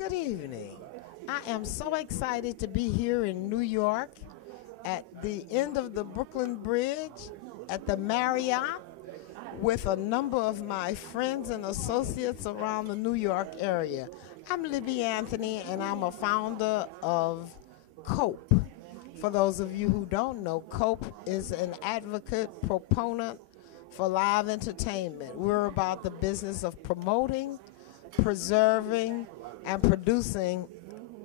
Good evening. I am so excited to be here in New York at the end of the Brooklyn Bridge at the Marriott with a number of my friends and associates around the New York area. I'm Libby Anthony, and I'm a founder of COPE. For those of you who don't know, COPE is an advocate, proponent for live entertainment. We're about the business of promoting, preserving, and producing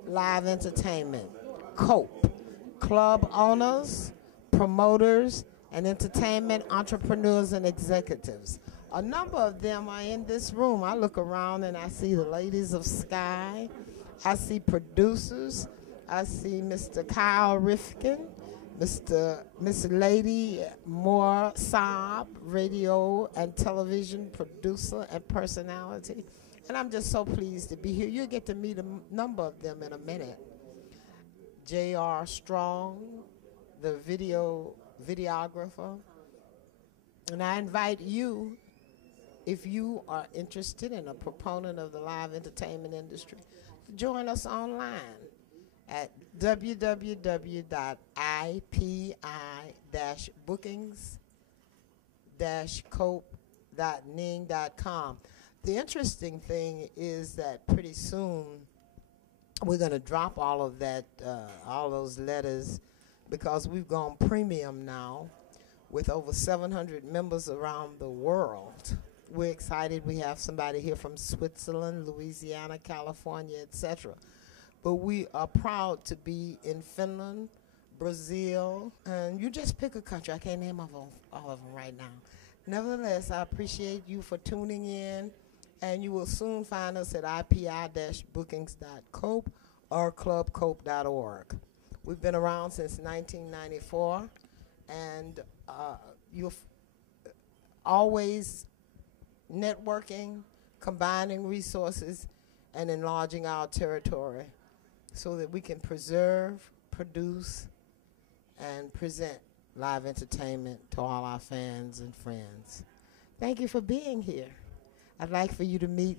live entertainment. COPE, club owners, promoters, and entertainment entrepreneurs and executives. A number of them are in this room. I look around and I see the ladies of Sky. I see producers. I see Mr. Kyle Rifkin, Miss Lady Moore Saab, radio and television producer and personality. And I'm just so pleased to be here. You'll get to meet a number of them in a minute. J.R. Strong, the videographer. And I invite you, if you are interested and a proponent of the live entertainment industry, to join us online at www.ipi-bookings-cope.ning.com. The interesting thing is that pretty soon we're going to drop all of that, all those letters, because we've gone premium now with over 700 members around the world. We're excited. We have somebody here from Switzerland, Louisiana, California, etc. But we are proud to be in Finland, Brazil, and you just pick a country. I can't name all of them right now. Nevertheless, I appreciate you for tuning in, and you will soon find us at ipi-bookings.cope or clubcope.org. We've been around since 1994, and you're always networking, combining resources, and enlarging our territory so that we can preserve, produce, and present live entertainment to all our fans and friends. Thank you for being here. I'd like for you to meet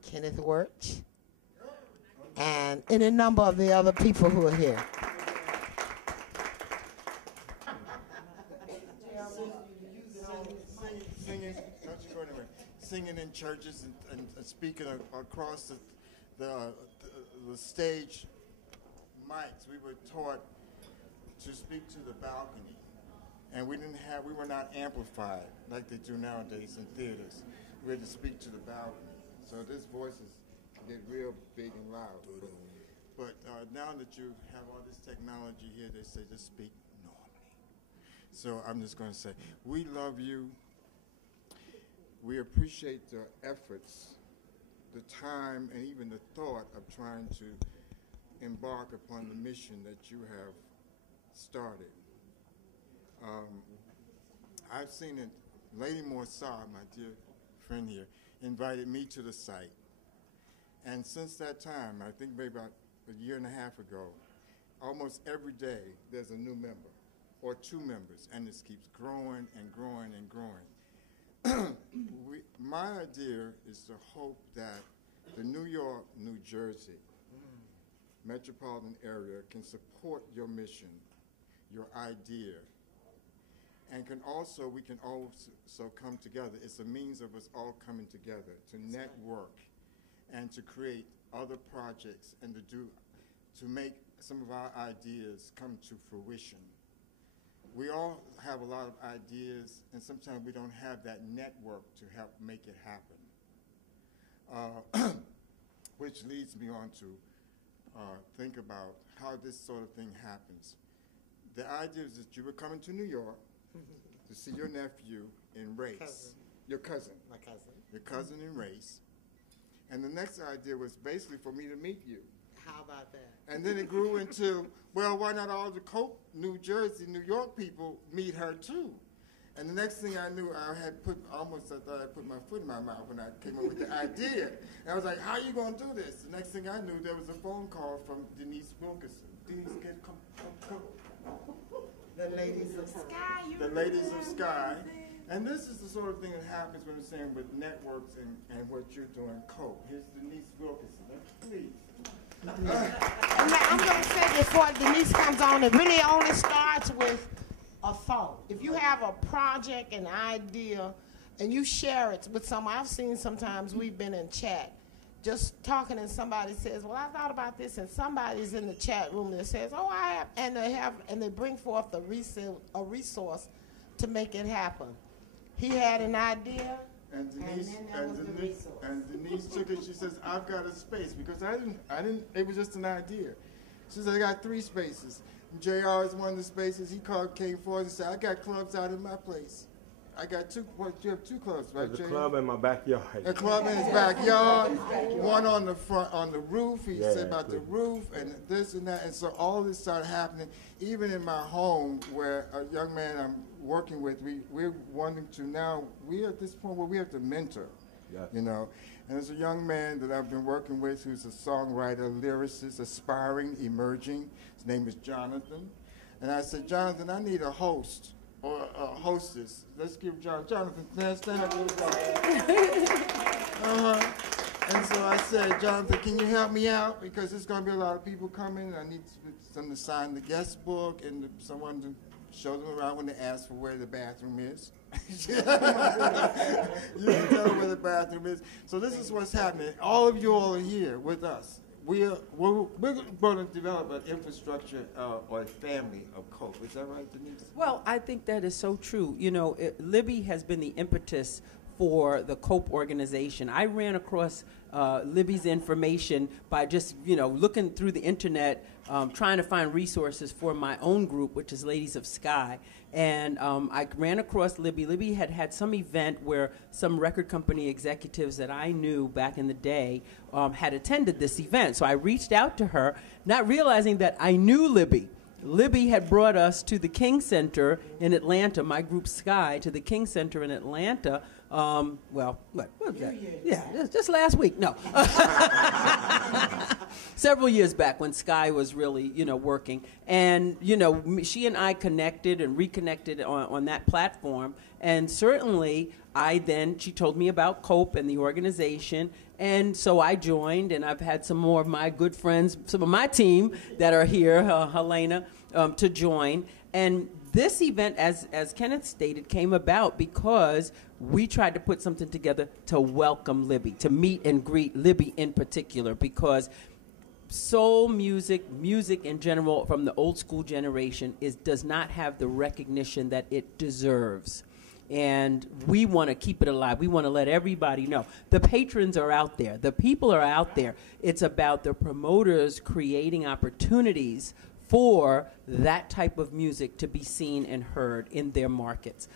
Kenneth Wirch and any number of the other people who are here. Singing in churches and speaking across the stage mics. We were taught to speak to the balcony, and we were not amplified like they do nowadays in theaters. We had to speak to the balcony. So this voices get real big and loud. But now that you have all this technology here, they say just speak normally. So I'm just going to say, we love you. We appreciate the efforts, the time, and even the thought of trying to embark upon the mission that you have started. I've seen it. Lady Moore Saab, my dear friend here, invited me to the site. And since that time, I think maybe about a year and a half ago, almost every day there's a new member or two members, and this keeps growing and growing and growing. My idea is to hope that the New York, New Jersey metropolitan area can support your mission, your idea, and we can also come together. It's a means of us all coming together to network and to create other projects and to make some of our ideas come to fruition. We all have a lot of ideas, and sometimes we don't have that network to help make it happen. Which leads me on to think about how this sort of thing happens. The idea is that you were coming to New York to see your nephew in race. Cousin. Your cousin. My cousin. Your cousin in race. And the next idea was basically for me to meet you. How about that? And then it grew into, well, why not all the Cope, New Jersey, New York people meet her too? And the next thing I knew, I thought I put my foot in my mouth when I came up with the idea. And I was like, how are you going to do this? The next thing I knew, there was a phone call from Denise Wilkerson. Denise, come. The ladies of Sky. The ladies of Sky. And this is the sort of thing that happens when I'm saying with networks and what you're doing, COPE. Here's Denise Wilkerson. Please. I'm going to say before Denise comes on, it really only starts with a thought. If you have a project, an idea, and you share it with someone, I've seen sometimes we've been in chat, just talking and somebody says, well, I thought about this, and somebody's in the chat room that says, oh, I have, and they bring forth a resource to make it happen. He had an idea, and Denise took it. She says, I've got a space, because I didn't, it was just an idea. She said, I got 3 spaces. And JR is one of the spaces. He came forward and said, I got clubs out in my place. I got 2, you have 2 clubs, right, There's a club in my backyard. A club in his backyard, one on the front, on the roof. He said about the roof and this and that. And so all this started happening, even in my home where a young man I'm working with, we're wanting to now, we're at this point where we have to mentor, you know. And there's a young man that I've been working with who's a songwriter, lyricist, aspiring, emerging. His name is Jonathan. And I said, Jonathan, I need a host. Or a hostess. Let's give Jonathan, stand up. And so I said, Jonathan, can you help me out? Because there's going to be a lot of people coming. I need someone to sign the guest book and someone to show them around when they ask for where the bathroom is. You can tell them where the bathroom is. So this is what's happening. All of you all are here with us. We're going to develop an infrastructure or a family of COPE. Is that right, Denise? Well, I think that is so true. You know, Libby has been the impetus for the COPE organization. I ran across Libby's information by just, you know, looking through the internet, trying to find resources for my own group, which is Ladies of Sky. And I ran across Libby. Libby had some event where some record company executives that I knew back in the day had attended this event. So I reached out to her, not realizing that I knew Libby. Libby had brought us to the King Center in Atlanta, my group Sky, to the King Center in Atlanta. Well, what was that? Yeah, just last week. No. Several years back when Sky was really, you know, working. And, you know, she and I connected and reconnected on that platform. And certainly, she told me about COPE and the organization. And so I joined, and I've had some more of my good friends, some of my team that are here, Helena, to join. And this event, as Kenneth stated, came about because we tried to put something together to welcome Libby, to meet and greet Libby in particular, because soul music in general from the old school generation does not have the recognition that it deserves. And we want to keep it alive. We want to let everybody know. The patrons are out there. The people are out there. It's about the promoters creating opportunities for that type of music to be seen and heard in their markets.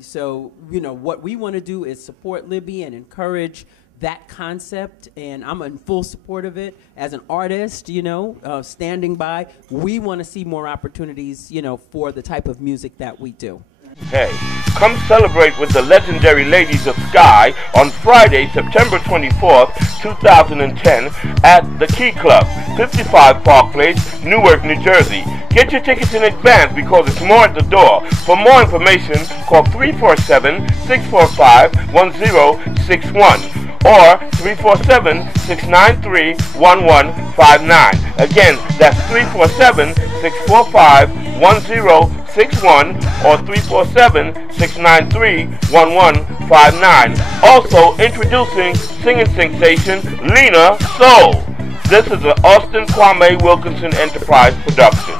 So, you know, what we want to do is support Libby and encourage that concept, and I'm in full support of it. As an artist, you know, standing by, we want to see more opportunities, you know, for the type of music that we do. Hey, come celebrate with the legendary Ladies of Sky on Friday, September 24th, 2010 at the Key Club, 55 Park Place, Newark, New Jersey. Get your tickets in advance because it's more at the door. For more information, call 347-645-1061 or 347-693-1159. Again, that's 347-645-1061 or 347-693-1159. Also introducing singing sensation Lena Soul. This is an Austin Kwame Wilkinson Enterprise production.